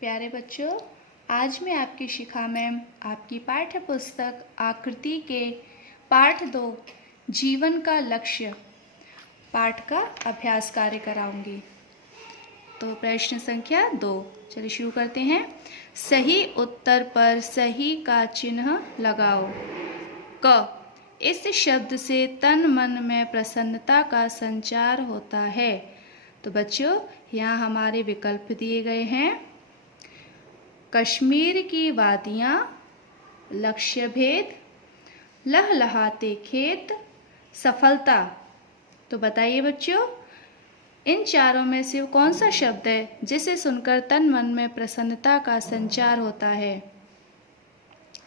प्यारे बच्चों, आज मैं आपकी शिखा में आपकी पाठ्य पुस्तक आकृति के पाठ 2 जीवन का लक्ष्य पाठ का अभ्यास कार्य कराऊंगी। तो प्रश्न संख्या 2, चलिए शुरू करते हैं। सही उत्तर पर सही का चिन्ह लगाओ। क, इस शब्द से तन मन में प्रसन्नता का संचार होता है। तो बच्चों, यहाँ हमारे विकल्प दिए गए हैं। कश्मीर की वादियाँ, लक्ष्य भेद, लहलहाते खेत, सफलता। तो बताइए बच्चों, इन चारों में से कौन सा शब्द है जिसे सुनकर तन मन में प्रसन्नता का संचार होता है?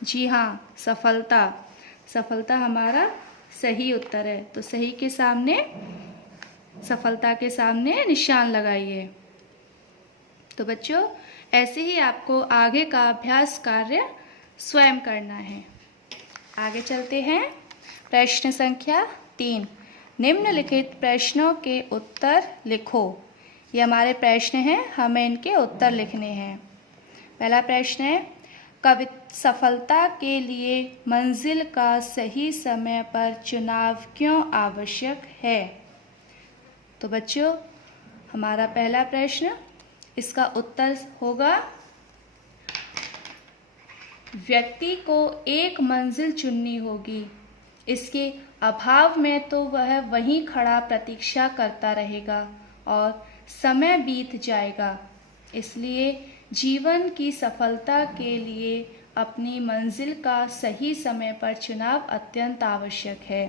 जी हाँ, सफलता। सफलता हमारा सही उत्तर है। तो सही के सामने, सफलता के सामने निशान लगाइए। तो बच्चों, ऐसे ही आपको आगे का अभ्यास कार्य स्वयं करना है। आगे चलते हैं। प्रश्न संख्या 3, निम्नलिखित प्रश्नों के उत्तर लिखो। ये हमारे प्रश्न हैं, हमें इनके उत्तर लिखने हैं। पहला प्रश्न है, सफलता के लिए मंजिल का सही समय पर चुनाव क्यों आवश्यक है? तो बच्चों, हमारा पहला प्रश्न, इसका उत्तर होगा, व्यक्ति को एक मंजिल चुननी होगी। इसके अभाव में तो वह वहीं खड़ा प्रतीक्षा करता रहेगा और समय बीत जाएगा। इसलिए जीवन की सफलता के लिए अपनी मंजिल का सही समय पर चुनाव अत्यंत आवश्यक है।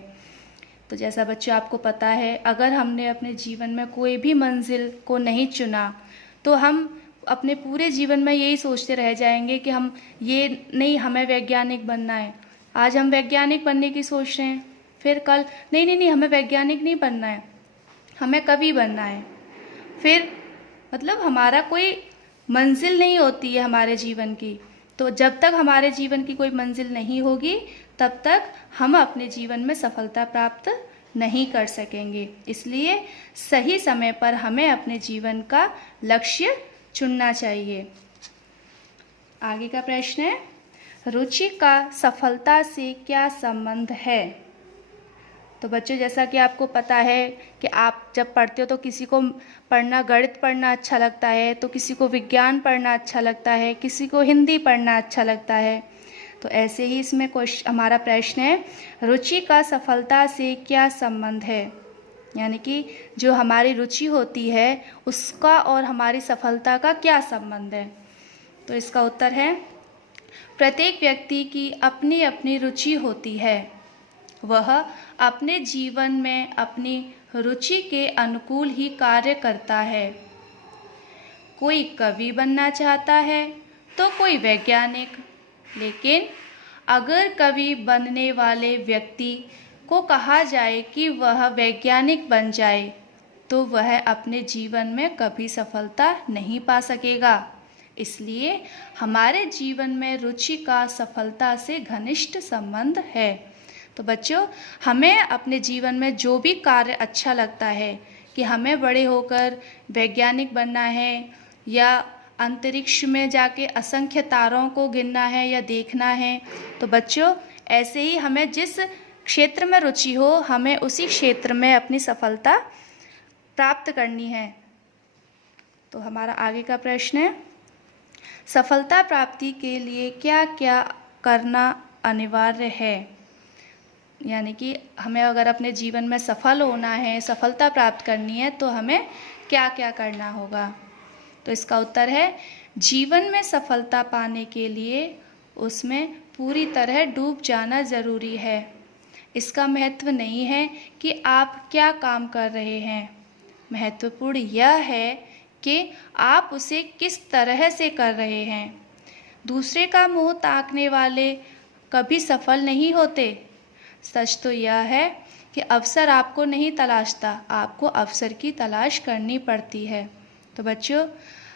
तो जैसा बच्चों आपको पता है, अगर हमने अपने जीवन में कोई भी मंजिल को नहीं चुना तो हम अपने पूरे जीवन में यही सोचते रह जाएंगे कि हम ये नहीं, हमें वैज्ञानिक बनना है। आज हम वैज्ञानिक बनने की सोच रहे हैं, फिर कल नहीं, हमें वैज्ञानिक नहीं बनना है, हमें कवि बनना है। फिर मतलब हमारा कोई मंजिल नहीं होती है हमारे जीवन की। तो जब तक हमारे जीवन की कोई मंजिल नहीं होगी, तब तक हम अपने जीवन में सफलता प्राप्त नहीं कर सकेंगे। इसलिए सही समय पर हमें अपने जीवन का लक्ष्य चुनना चाहिए। आगे का प्रश्न है, रुचि का सफलता से क्या संबंध है? तो बच्चों, जैसा कि आपको पता है कि आप जब पढ़ते हो तो किसी को गणित पढ़ना अच्छा लगता है, तो किसी को विज्ञान पढ़ना अच्छा लगता है, किसी को हिंदी पढ़ना अच्छा लगता है। तो ऐसे ही इसमें हमारा प्रश्न है, रुचि का सफलता से क्या संबंध है? यानी कि जो हमारी रुचि होती है उसका और हमारी सफलता का क्या संबंध है? तो इसका उत्तर है, प्रत्येक व्यक्ति की अपनी अपनी रुचि होती है। वह अपने जीवन में अपनी रुचि के अनुकूल ही कार्य करता है। कोई कवि बनना चाहता है तो कोई वैज्ञानिक। लेकिन अगर कवि बनने वाले व्यक्ति को कहा जाए कि वह वैज्ञानिक बन जाए, तो वह अपने जीवन में कभी सफलता नहीं पा सकेगा। इसलिए हमारे जीवन में रुचि का सफलता से घनिष्ठ संबंध है। तो बच्चों, हमें अपने जीवन में जो भी कार्य अच्छा लगता है कि हमें बड़े होकर वैज्ञानिक बनना है या अंतरिक्ष में जाके असंख्य तारों को गिनना है या देखना है, तो बच्चों ऐसे ही हमें जिस क्षेत्र में रुचि हो, हमें उसी क्षेत्र में अपनी सफलता प्राप्त करनी है। तो हमारा आगे का प्रश्न है, सफलता प्राप्ति के लिए क्या क्या करना अनिवार्य है? यानी कि हमें अगर अपने जीवन में सफल होना है, सफलता प्राप्त करनी है, तो हमें क्या क्या करना होगा? तो इसका उत्तर है, जीवन में सफलता पाने के लिए उसमें पूरी तरह डूब जाना ज़रूरी है। इसका महत्व नहीं है कि आप क्या काम कर रहे हैं, महत्वपूर्ण यह है कि आप उसे किस तरह से कर रहे हैं। दूसरे का मुंह ताकने वाले कभी सफल नहीं होते। सच तो यह है कि अवसर आपको नहीं तलाशता, आपको अवसर की तलाश करनी पड़ती है। तो बच्चों,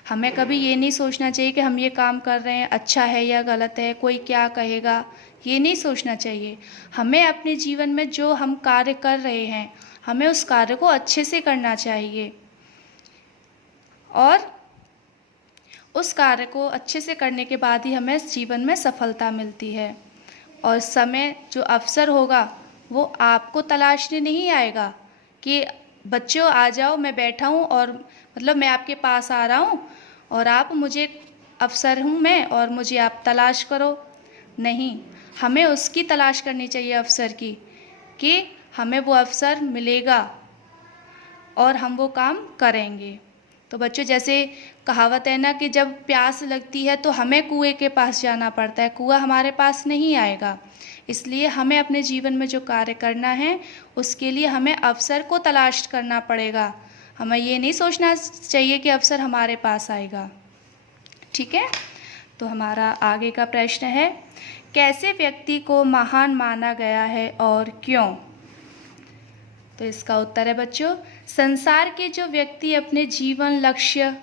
हमें कभी ये नहीं सोचना चाहिए कि हम ये काम कर रहे हैं अच्छा है या गलत है, कोई क्या कहेगा, ये नहीं सोचना चाहिए। हमें अपने जीवन में जो हम कार्य कर रहे हैं, हमें उस कार्य को अच्छे से करना चाहिए और उस कार्य को अच्छे से करने के बाद ही हमें जीवन में सफलता मिलती है। और समय जो अवसर होगा वो आपको तलाशने नहीं आएगा कि बच्चों आ जाओ, मैं बैठा हूँ और मतलब मैं आपके पास आ रहा हूँ और आप मुझे अवसर हूँ मैं और मुझे आप तलाश करो। नहीं, हमें उसकी तलाश करनी चाहिए अवसर की, कि हमें वो अवसर मिलेगा और हम वो काम करेंगे। तो बच्चों, जैसे कहावत है ना कि जब प्यास लगती है तो हमें कुएं के पास जाना पड़ता है, कुआं हमारे पास नहीं आएगा। इसलिए हमें अपने जीवन में जो कार्य करना है उसके लिए हमें अवसर को तलाश करना पड़ेगा। हमें ये नहीं सोचना चाहिए कि अवसर हमारे पास आएगा। ठीक है, तो हमारा आगे का प्रश्न है, कैसे व्यक्ति को महान माना गया है और क्यों? तो इसका उत्तर है बच्चों, संसार के जो व्यक्ति अपने जीवन लक्ष्य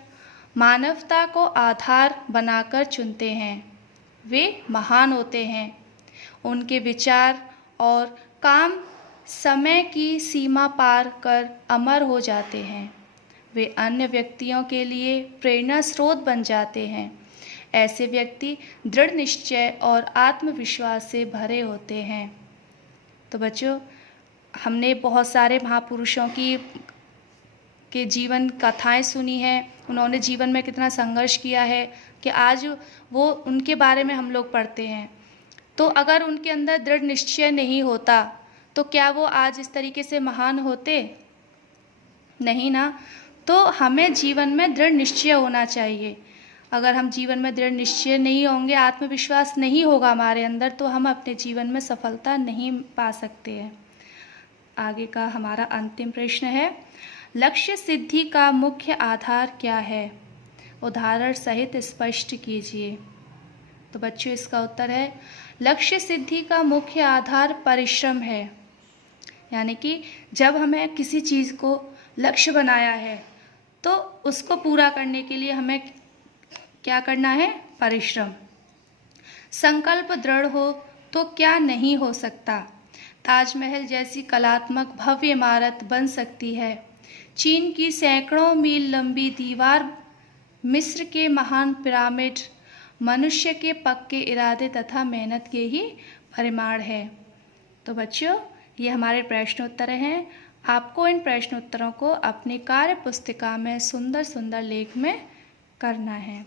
मानवता को आधार बनाकर चुनते हैं वे महान होते हैं। उनके विचार और काम समय की सीमा पार कर अमर हो जाते हैं। वे अन्य व्यक्तियों के लिए प्रेरणा स्रोत बन जाते हैं। ऐसे व्यक्ति दृढ़ निश्चय और आत्मविश्वास से भरे होते हैं। तो बच्चों, हमने बहुत सारे महापुरुषों के जीवन कथाएं सुनी हैं। उन्होंने जीवन में कितना संघर्ष किया है कि आज वो उनके बारे में हम लोग पढ़ते हैं। तो अगर उनके अंदर दृढ़ निश्चय नहीं होता तो क्या वो आज इस तरीके से महान होते? नहीं ना। तो हमें जीवन में दृढ़ निश्चय होना चाहिए। अगर हम जीवन में दृढ़ निश्चय नहीं होंगे, आत्मविश्वास नहीं होगा हमारे अंदर, तो हम अपने जीवन में सफलता नहीं पा सकते हैं। आगे का हमारा अंतिम प्रश्न है, लक्ष्य सिद्धि का मुख्य आधार क्या है? उदाहरण सहित स्पष्ट कीजिए। तो बच्चों, इसका उत्तर है, लक्ष्य सिद्धि का मुख्य आधार परिश्रम है। यानी कि जब हमें किसी चीज़ को लक्ष्य बनाया है तो उसको पूरा करने के लिए हमें क्या करना है? परिश्रम। संकल्प दृढ़ हो तो क्या नहीं हो सकता। ताजमहल जैसी कलात्मक भव्य इमारत बन सकती है। चीन की सैकड़ों मील लंबी दीवार, मिस्र के महान पिरामिड मनुष्य के पक्के इरादे तथा मेहनत के ही परिमाण है। तो बच्चों, ये हमारे प्रश्नोत्तर हैं। आपको इन प्रश्नोत्तरों को अपनी कार्य पुस्तिका में सुंदर सुंदर लेख में करना है।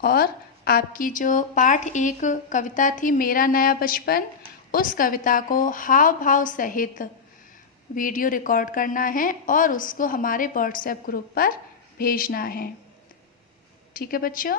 और आपकी जो पाठ एक कविता थी मेरा नया बचपन, उस कविता को हाव भाव सहित वीडियो रिकॉर्ड करना है और उसको हमारे व्हाट्सएप ग्रुप पर भेजना है। ठीक है बच्चों।